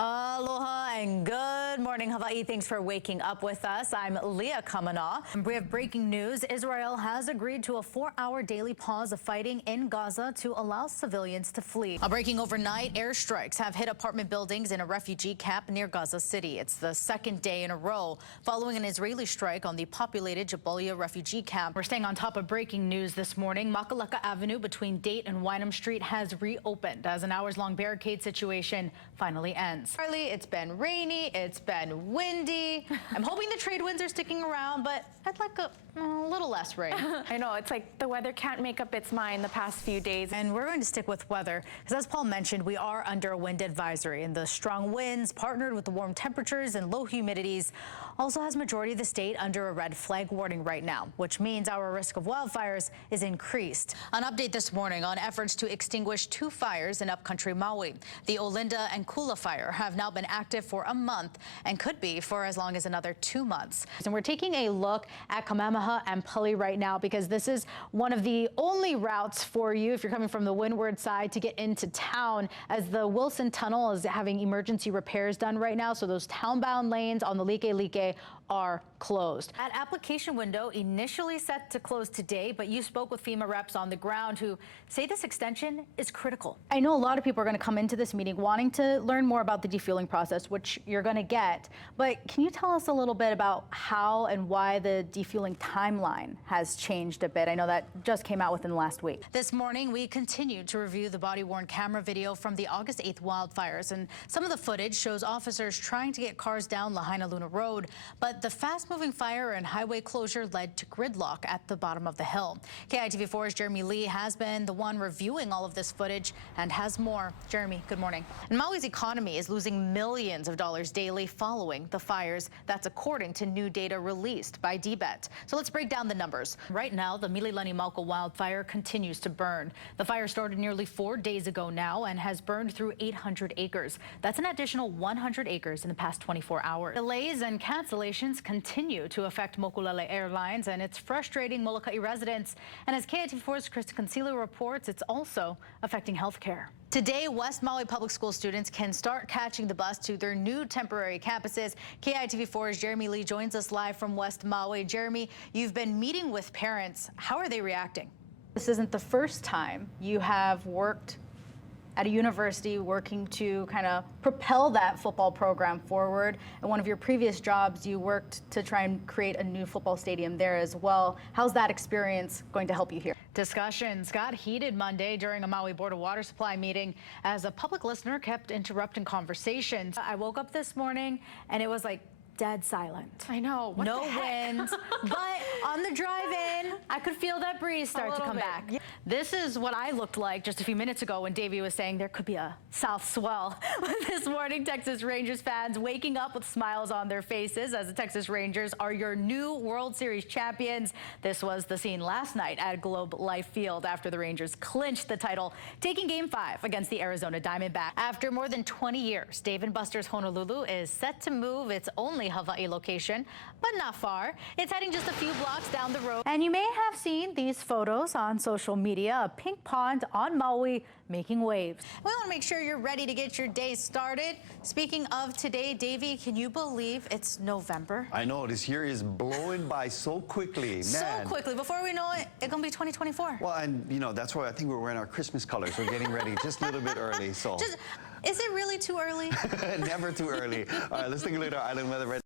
Aloha and good morning, Hawaii. Thanks for waking up with us. I'm Leah Kamanā. We have breaking news. Israel has agreed to a 4-hour daily pause of fighting in Gaza to allow civilians to flee. Breaking overnight, airstrikes have hit apartment buildings in a refugee camp near Gaza City. It's the second day in a row following an Israeli strike on the populated Jabalia refugee camp. We're staying on top of breaking news this morning. Makalaka Avenue between Date and Wynham Street has reopened as an hours-long barricade situation finally ends. Charlie, it's been rainy, it's been windy. I'm hoping the trade winds are sticking around, but I'd like a little less rain. I know, it's like the weather can't make up its mind the past few days. And we're going to stick with weather, because as Paul mentioned, we are under a wind advisory, and the strong winds partnered with the warm temperatures and low humidities also has majority of the state under a red flag warning right now, which means our risk of wildfires is increased. An update this morning on efforts to extinguish 2 fires in upcountry Maui. The Olinda and Kula fire have now been active for a month and could be for as long as another 2 months. And we're taking a look at Kamanā and Pali right now, because this is one of the only routes for you if you're coming from the windward side to get into town, as the Wilson Tunnel is having emergency repairs done right now. So those town-bound lanes on the Like are closed. That application window initially set to close today, but you spoke with FEMA reps on the ground who say this extension is critical. I know a lot of people are going to come into this meeting wanting to learn more about the defueling process, which you're going to get. But can you tell us a little bit about how and why the defueling timeline has changed a bit? I know that just came out within the last week. This morning, we continued to review the body-worn camera video from the August 8th wildfires, and some of the footage shows officers trying to get cars down Lahaina Luna Road, but the fast-moving fire and highway closure led to gridlock at the bottom of the hill. KITV4's Jeremy Lee has been the one reviewing all of this footage and has more. Jeremy, good morning. And Maui's economy is losing millions of dollars daily following the fires. That's according to new data released by DBET. So let's break down the numbers. Right now, the Mililani Mauka wildfire continues to burn. The fire started nearly 4 days ago now and has burned through 800 acres. That's an additional 100 acres in the past 24 hours. Delays and cancellations continue to affect Mokulele Airlines, and it's frustrating Molokai residents. And as KITV4's Chris Concealu reports, it's also affecting healthcare. Today, West Maui Public School students can start catching the bus to their new temporary campuses. KITV4's Jeremy Lee joins us live from West Maui. Jeremy, you've been meeting with parents. How are they reacting? This isn't the first time you have worked at a university working to kind of propel that football program forward. And one of your previous jobs, you worked to try and create a new football stadium there as well. How's that experience going to help you here? Discussions got heated Monday during a Maui Board of Water Supply meeting as a public listener kept interrupting conversations. I woke up this morning and it was like dead silent. I know. What no the heck? wind, but on the drive-in, I could feel that breeze start to come back. Yeah. This is what I looked like just a few minutes ago when Davey was saying there could be a south swell. This morning, Texas Rangers fans waking up with smiles on their faces as the Texas Rangers are your new World Series champions. This was the scene last night at Globe Life Field after the Rangers clinched the title, taking Game 5 against the Arizona Diamondbacks. After more than 20 years, Dave & Buster's Honolulu is set to move its only Hawaii location, but not far. It's heading just a few blocks down the road. And you may have seen these photos on social media, a pink pond on Maui making waves. We want to make sure you're ready to get your day started. Speaking of today, Davey, can you believe it's November? I know, this year is blowing by so quickly, man. So quickly. Before we know it, it's going to be 2024. Well, and you know, that's why I think we're wearing our Christmas colors. We're getting ready just a little bit early, so. Is it really too early? Never too early. All right, let's take a look at our island weather right